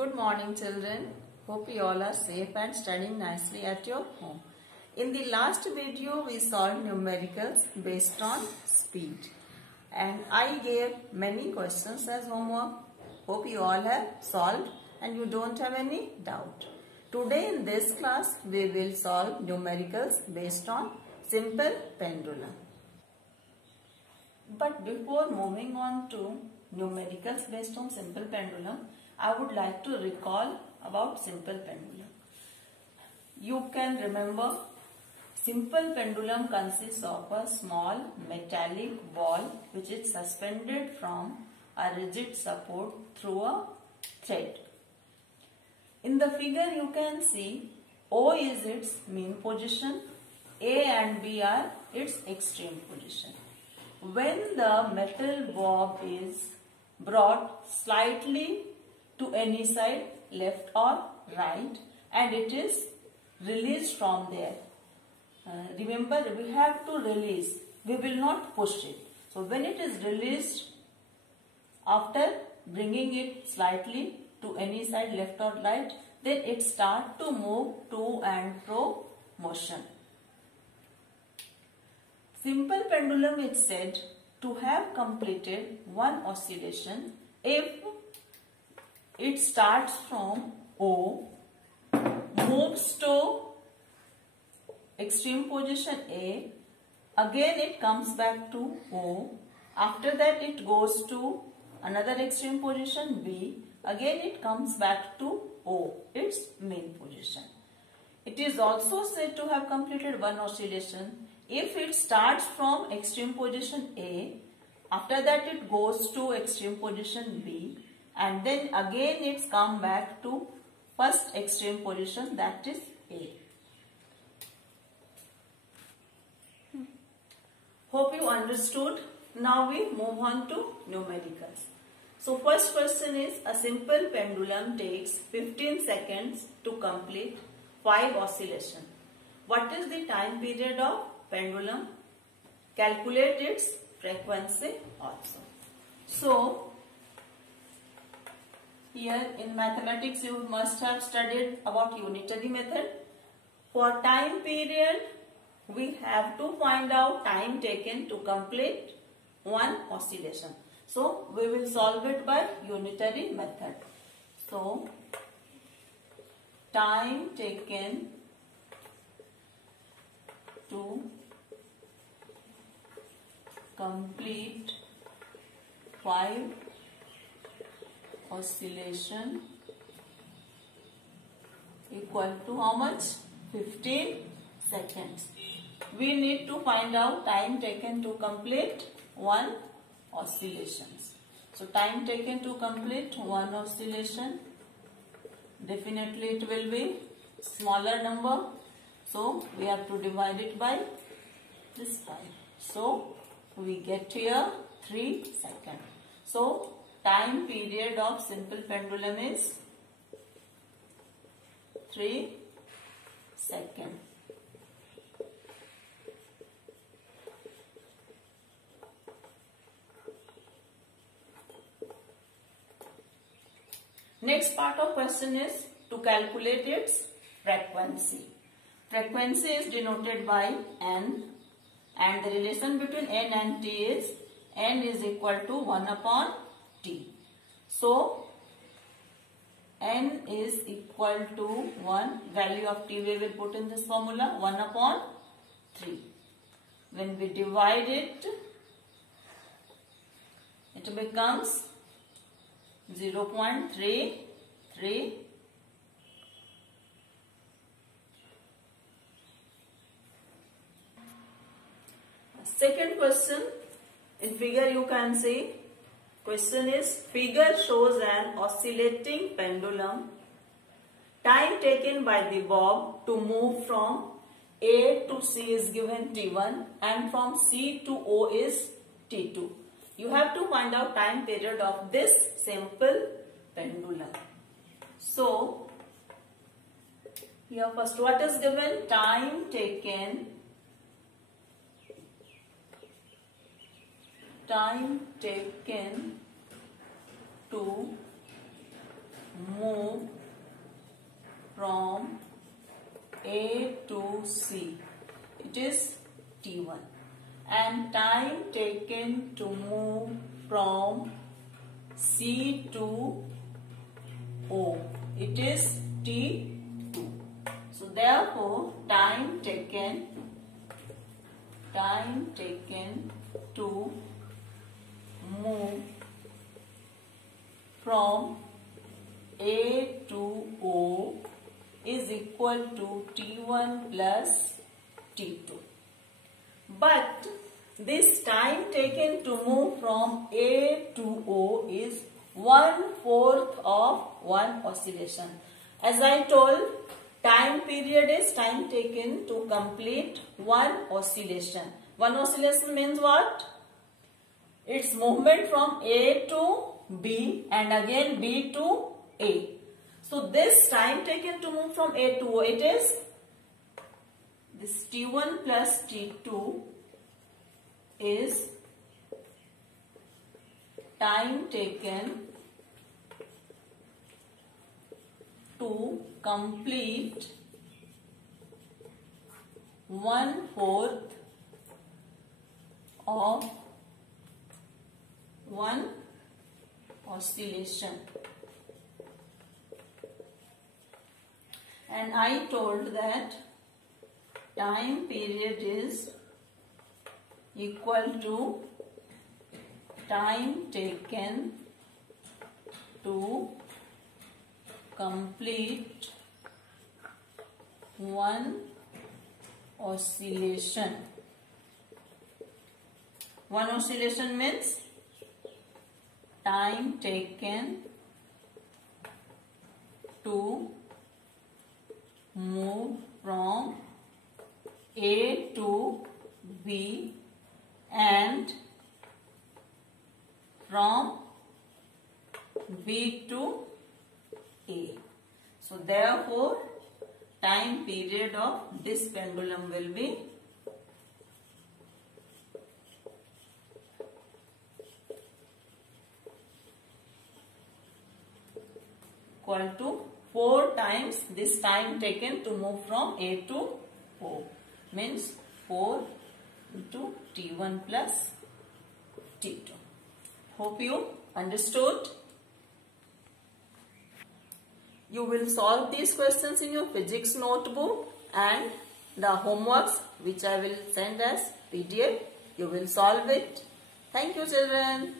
Good morning, children. Hope you all are safe and studying nicely at your home. In the last video, we solved numericals based on speed. And I gave many questions as homework. Hope you all have solved and you don't have any doubt. Today in this class, we will solve numericals based on simple pendulum. But before moving on to numericals based on simple pendulum, I would like to recall about simple pendulum. You can remember simple pendulum consists of a small metallic ball which is suspended from a rigid support through a thread. In the figure you can see O is its mean position, A and B are its extreme position. When the metal bob is brought slightly to any side, left or right, and it is released from there. Remember, we have to release. We will not push it. So when it is released, after bringing it slightly to any side, left or right, then it starts to move to and fro motion. Simple pendulum is said to have completed one oscillation if it starts from O, moves to extreme position A, again it comes back to O, after that it goes to another extreme position B, again it comes back to O, its main position. It is also said to have completed one oscillation if it starts from extreme position A, after that it goes to extreme position B, and then again it's come back to first extreme position, that is A. Hope you understood. Now we move on to numericals. So first question is, a simple pendulum takes 15 seconds to complete 5 oscillations. What is the time period of pendulum? Calculate its frequency also. So here in mathematics you must have studied about unitary method. For time period, we have to find out time taken to complete one oscillation. So we will solve it by unitary method. So time taken to complete 5 oscillation equal to how much? 15 seconds. We need to find out time taken to complete one oscillations. So time taken to complete one oscillation, definitely it will be smaller number. So we have to divide it by this 5. So we get here 3 seconds. So time period of simple pendulum is 3 seconds. Next part of question is to calculate its frequency. Frequency is denoted by N, and the relation between N and T is N is equal to 1 upon T. So N is equal to 1, value of T we will put in this formula, 1 upon 3. When we divide it, it becomes 0.33. Second question, in figure you can see, question is, figure shows an oscillating pendulum. Time taken by the bob to move from A to C is given T1 and from C to O is T2. You have to find out time period of this simple pendulum. So here first what is given? Time taken to move A to C, it is T1. And time taken to move from C to O, it is T2. So therefore, time taken to move from A to O is equal to T1 plus T2. But this time taken to move from A to O is 1/4 of one oscillation. As I told, time period is time taken to complete one oscillation. One oscillation means what? Its movement from A to B and again B to A. So this time taken to move from A to O, it is this T1 plus T2 is time taken to complete 1/4 of one oscillation. And I told that time period is equal to time taken to complete one oscillation. One oscillation means time taken to move from A to B and from B to A. So therefore, time period of this pendulum will be equal to 4 times this time taken to move from A to O, means 4 into T1 plus T2. Hope you understood. You will solve these questions in your physics notebook and the homeworks which I will send as PDF. You will solve it. Thank you, children.